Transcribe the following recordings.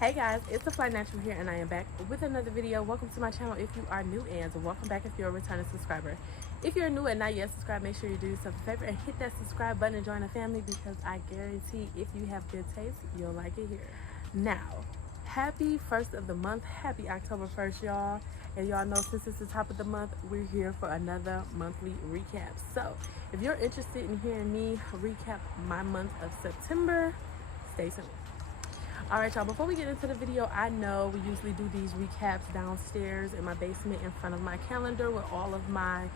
Hey guys, it's the Fly Natural here, and I am back with another video. Welcome to my channel if you are new, and welcome back if you're a returning subscriber. If you're new and not yet subscribed, make sure you do yourself a favor and hit that subscribe button and join the family, because I guarantee if you have good taste, you'll like it here. Now, happy first of the month. Happy October 1st, y'all. And y'all know, since it's the top of the month, we're here for another monthly recap. So if you're interested in hearing me recap my month of September, stay tuned. All right, y'all, before we get into the video, I know we usually do these recaps downstairs in my basement in front of my calendar with all of my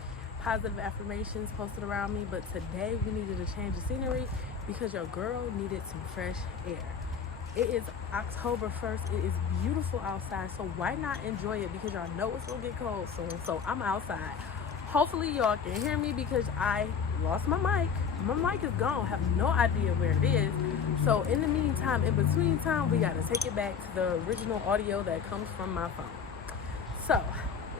positive affirmations posted around me, but today we needed a change of scenery because your girl needed some fresh air. It is October 1st. It is beautiful outside, so why not enjoy it? Because y'all know it's gonna get cold soon, so I'm outside. Hopefully y'all can hear me because I lost my mic. My mic is gone. Have no idea where it is. So in the meantime, in between time, we gotta take it back to the original audio that comes from my phone. So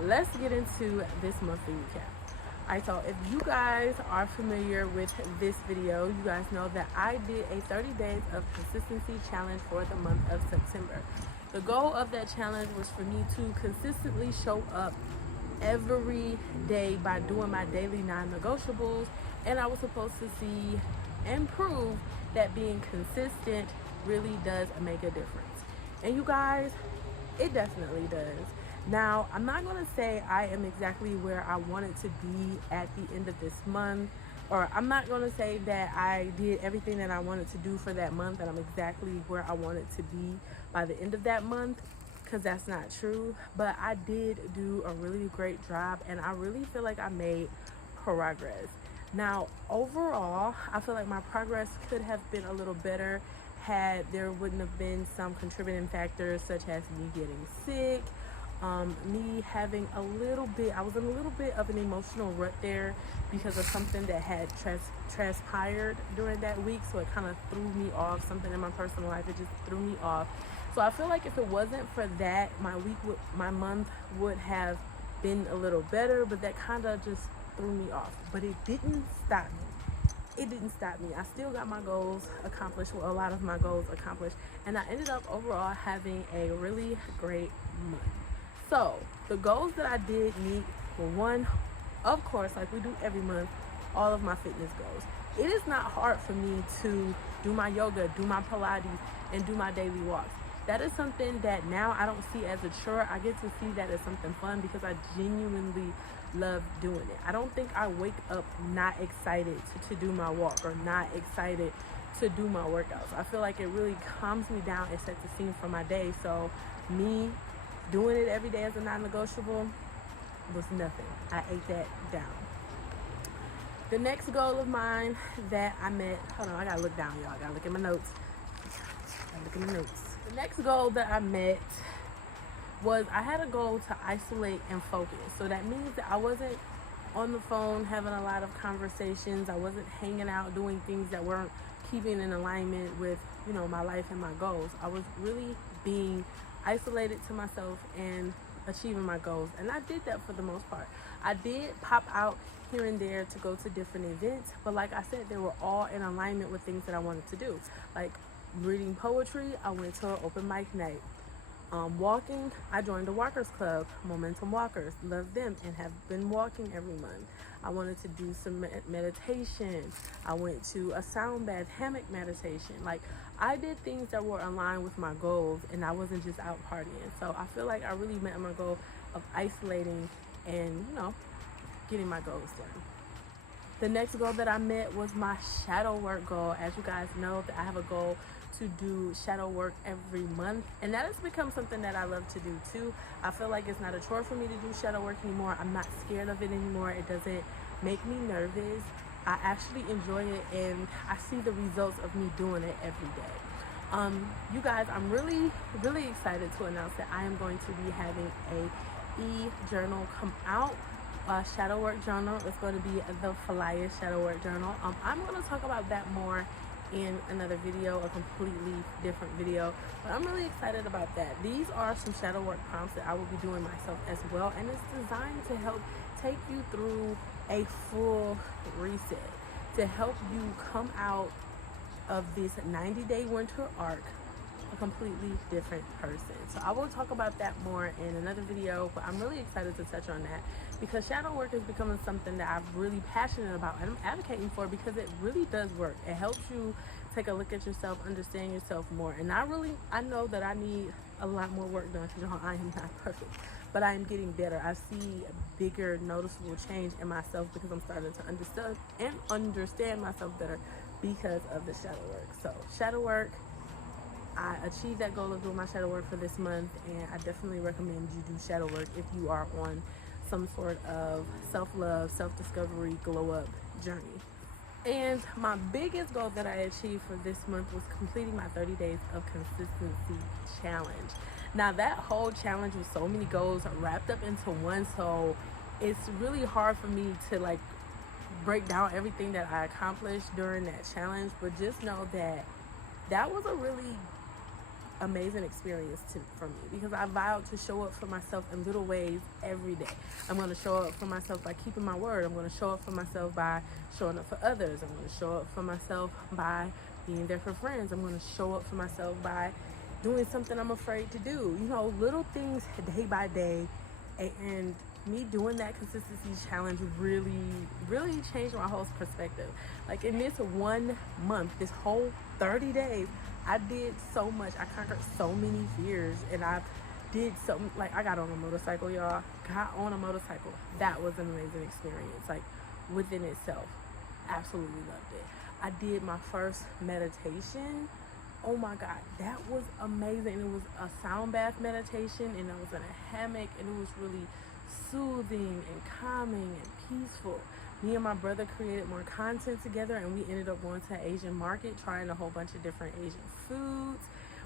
let's get into this monthly recap. Alright, so if you guys are familiar with this video, you guys know that I did a 30 days of consistency challenge for the month of September. The goal of that challenge was for me to consistently show up every day by doing my daily non-negotiables, and I was supposed to see and prove that being consistent really does make a difference. And you guys, it definitely does. Now, I'm not going to say I am exactly where I wanted to be at the end of this month, or I'm not going to say that I did everything that I wanted to do for that month and I'm exactly where I wanted to be by the end of that month, because that's not true. But I did do a really great job, and I really feel like I made progress. Now, overall, I feel like my progress could have been a little better had there wouldn't have been some contributing factors, such as me getting sick, me having I was in a little bit of an emotional rut there because of something that had transpired during that week. So it kind of threw me off. Something in my personal life, it just threw me off. So I feel like if it wasn't for that, my month would have been a little better, but that kind of just threw me off. But it didn't stop me. It didn't stop me. I still got my goals accomplished, well, a lot of my goals accomplished, and I ended up overall having a really great month. So the goals that I did meet were, one, of course, like we do every month, all of my fitness goals. It is not hard for me to do my yoga, do my Pilates, and do my daily walks. That is something that now I don't see as a chore. I get to see that as something fun because I genuinely love doing it. I don't think I wake up not excited to do my walk or not excited to do my workouts. I feel like it really calms me down and sets the scene for my day. So me doing it every day as a non-negotiable was nothing. I ate that down. The next goal of mine that I met, hold on, I gotta look down, y'all. I gotta look at my notes. The next goal that I met was I had a goal to isolate and focus. So that means that I wasn't on the phone having a lot of conversations. I wasn't hanging out doing things that weren't keeping in alignment with, you know, my life and my goals. I was really being isolated to myself and achieving my goals, and I did that for the most part. I did pop out here and there to go to different events, but like I said, they were all in alignment with things that I wanted to do. Like reading poetry, I went to an open mic night. Walking, I joined the Walkers Club, Momentum Walkers, love them, and have been walking every month. I wanted to do some meditation. I went to a sound bath, hammock meditation. Like, I did things that were aligned with my goals, and I wasn't just out partying. So I feel like I really met my goal of isolating and, you know, getting my goals done. The next goal that I met was my shadow work goal. As you guys know, that I have a goal to do shadow work every month, and that has become something that I love to do too. I feel like it's not a chore for me to do shadow work anymore. I'm not scared of it anymore. It doesn't make me nervous. I actually enjoy it, and I see the results of me doing it every day. You guys, I'm really excited to announce that I am going to be having a e-journal come out. Shadow work journal. It's going to be the Flyest shadow work journal. I'm going to talk about that more in another video, a completely different video, but I'm really excited about that. These are some shadow work prompts that I will be doing myself as well, and it's designed to help take you through a full reset, to help you come out of this 90-day winter arc a completely different person. So I will talk about that more in another video, but I'm really excited to touch on that because shadow work is becoming something that I'm really passionate about and I'm advocating for because it really does work. It helps you take a look at yourself, understand yourself more. And I know that I need a lot more work done because I am not perfect, but I am getting better. I see a bigger noticeable change in myself because I'm starting to understand myself better because of the shadow work. So shadow work, I achieved that goal of doing my shadow work for this month, and I definitely recommend you do shadow work if you are on some sort of self-love, self-discovery, glow-up journey. And my biggest goal that I achieved for this month was completing my 30 days of consistency challenge. Now that whole challenge was so many goals wrapped up into one, so it's really hard for me to like break down everything that I accomplished during that challenge, but just know that that was a really amazing experience for me because I vowed to show up for myself in little ways every day. I'm going to show up for myself by keeping my word. I'm going to show up for myself by showing up for others. I'm going to show up for myself by being there for friends. I'm going to show up for myself by doing something I'm afraid to do. You know, little things day by day. And me doing that consistency challenge really changed my whole perspective. Like in this 1 month, this whole 30 days, I did so much. I conquered so many fears, and I did something like I got on a motorcycle, y'all. Got on a motorcycle. That was an amazing experience, like within itself. Absolutely loved it. I did my first meditation. Oh my God, that was amazing. It was a sound bath meditation, and I was in a hammock, and it was really soothing and calming and peaceful. Me and my brother created more content together, and we ended up going to an Asian market, trying a whole bunch of different Asian foods,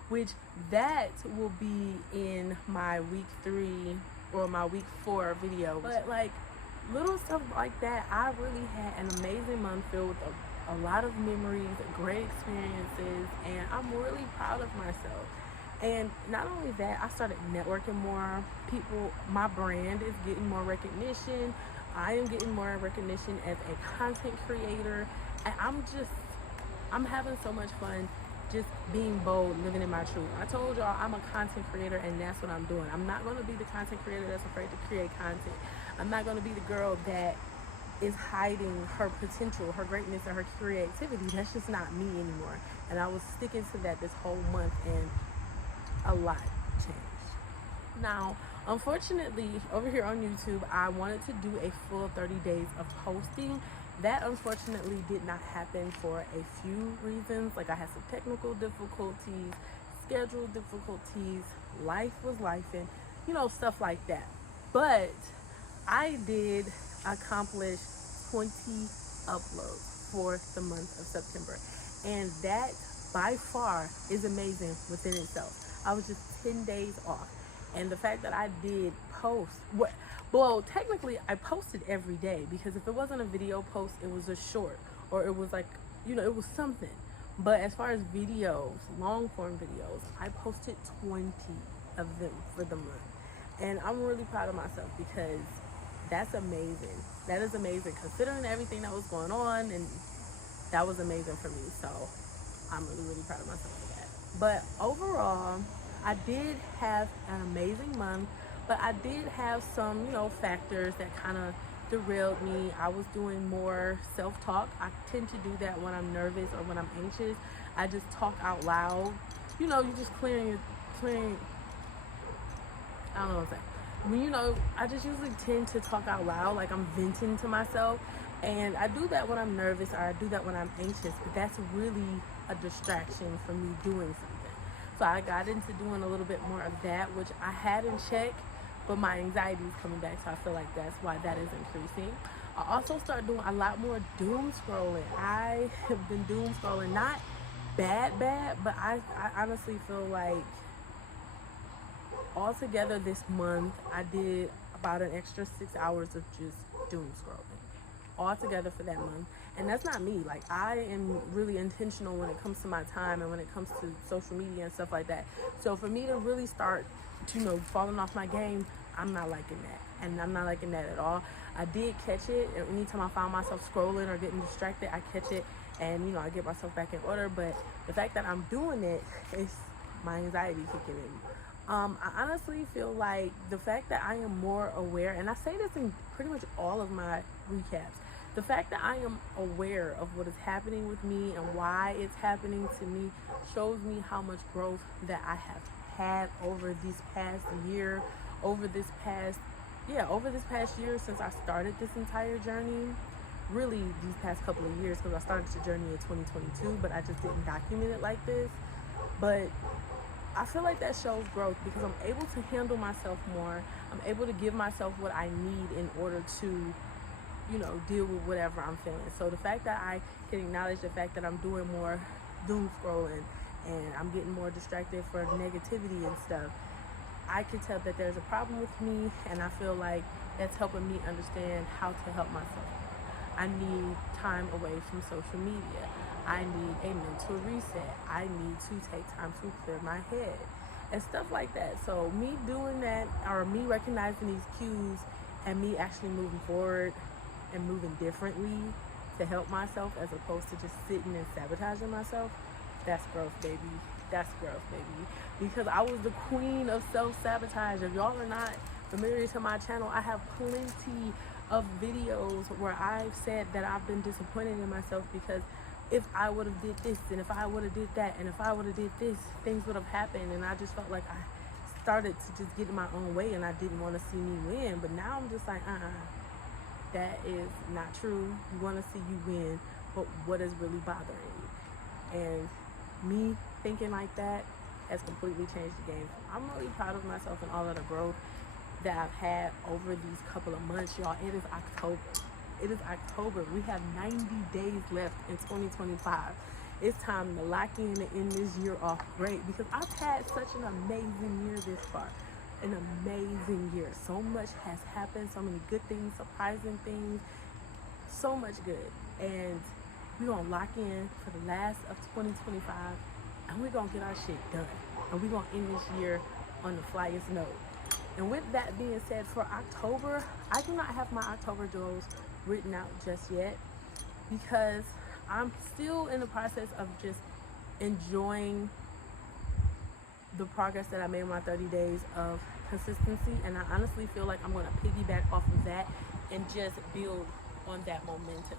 which that will be in my week 3 or my week 4 video. But like little stuff like that, I really had an amazing month filled with a lot of memories, great experiences, and I'm really proud of myself. And not only that, I started networking more people. My brand is getting more recognition. I am getting more recognition as a content creator. And I'm having so much fun just being bold, living in my truth. I told y'all I'm a content creator, and that's what I'm doing. I'm not going to be the content creator that's afraid to create content. I'm not going to be the girl that is hiding her potential, her greatness, and her creativity. That's just not me anymore. And I was sticking to that this whole month, and a lot changed. Now, unfortunately, over here on YouTube, I wanted to do a full 30 days of posting. That unfortunately did not happen for a few reasons. Like I had some technical difficulties, schedule difficulties, life was lifing, you know, stuff like that. But I did accomplish 20 uploads for the month of September. And that by far is amazing within itself. I was just 10 days off. And the fact that I did post, well, technically I posted every day, because if it wasn't a video post, it was a short, or it was like, you know, it was something. But as far as videos, long form videos, I posted 20 of them for the month. And I'm really proud of myself because that's amazing. That is amazing considering everything that was going on, and that was amazing for me. So I'm really proud of myself for that. But overall, I did have an amazing month, but I did have some, you know, factors that kind of derailed me. I was doing more self-talk. I tend to do that when I'm nervous or when I'm anxious. I just talk out loud. You know, you just clearing, I don't know what I'm saying. When, you know, I just usually tend to talk out loud, like I'm venting to myself. And I do that when I'm nervous, or I do that when I'm anxious, but that's really a distraction from me doing something. So I got into doing a little bit more of that, which I had in check, but my anxiety is coming back, so I feel like that's why that is increasing. I also started doing a lot more doom scrolling. I have been doom scrolling, not bad, but I honestly feel like altogether this month, I did about an extra 6 hours of just doom scrolling altogether for that month. And that's not me. Like, I am really intentional when it comes to my time and when it comes to social media and stuff like that. So for me to really start, you know, falling off my game, I'm not liking that. And I'm not liking that at all. I did catch it. Anytime I found myself scrolling or getting distracted, I catch it. and, you know, I get myself back in order. But the fact that I'm doing it is my anxiety kicking in. I honestly feel like the fact that I am more aware, and I say this in pretty much all of my recaps, the fact that I am aware of what is happening with me and why it's happening to me shows me how much growth that I have had over this past year, over this past year since I started this entire journey. Really, these past couple of years, because I started the journey in 2022, but I just didn't document it like this. But I feel like that shows growth because I'm able to handle myself more. I'm able to give myself what I need in order to, you know, deal with whatever I'm feeling. So the fact that I can acknowledge the fact that I'm doing more doom scrolling and I'm getting more distracted for negativity and stuff, I can tell that there's a problem with me, and I feel like that's helping me understand how to help myself. I need time away from social media. I need a mental reset. I need to take time to clear my head and stuff like that. So me doing that, or me recognizing these cues and me actually moving forward and moving differently to help myself as opposed to just sitting and sabotaging myself, that's growth, baby. That's growth, baby. Because I was the queen of self-sabotage. If y'all are not familiar to my channel, I have plenty of videos where I've said that I've been disappointed in myself because if I would have did this, and if I would have did that, and if I would have did this, things would have happened. And I just felt like I started to just get in my own way, and I didn't want to see me win. But now I'm just like, that is not true. You want to see you win, but what is really bothering you? And me thinking like that has completely changed the game. I'm really proud of myself and all of the growth that I've had over these couple of months, y'all. It is October. It is October. We have 90 days left in 2025. It's time to lock in and end this year off great because I've had such an amazing year this far. An amazing year. So much has happened. So many good things, surprising things. So much good. And we're going to lock in for the last of 2025 and we're going to get our shit done. And we're going to end this year on the flyest note. And with that being said, for October, I do not have my October goals written out just yet because I'm still in the process of just enjoying the progress that I made in my 30 days of consistency. And I honestly feel like I'm going to piggyback off of that and just build on that momentum.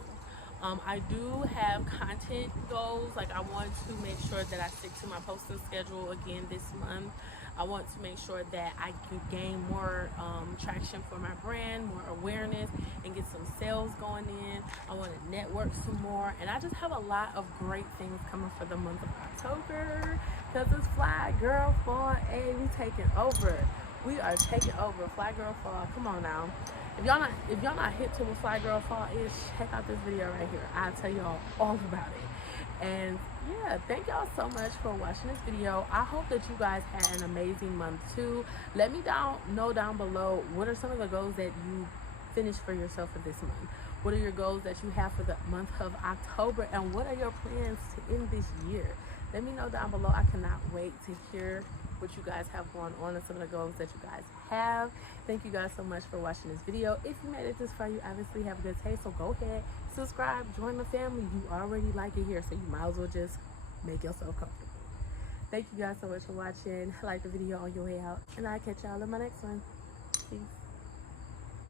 I do have content goals. Like I want to make sure that I stick to my posting schedule again this month. I want to make sure that I can gain more traction for my brand, more awareness, and get some sales going in. I want to network some more. And I just have a lot of great things coming for the month of October because it's Fly Girl Fall. Hey, we taking over. We are taking over. Fly Girl Fall. Come on now. If y'all not hip to what Fly Girl Fall is, check out this video right here. I'll tell y'all all about it. And yeah, thank y'all so much for watching this video. I hope that you guys had an amazing month too. Let me know down below what are some of the goals that you finished for yourself for this month. What are your goals that you have for the month of October, and what are your plans to end this year? Let me know down below. I cannot wait to hear what you guys have going on and some of the goals that you guys have. Thank you guys so much for watching this video. If you made it this far, you obviously have a good taste, so go ahead, subscribe, join the family. You already like it here, so you might as well just make yourself comfortable. Thank you guys so much for watching. Like the video on your way out, and I'll catch y'all in my next one. Peace.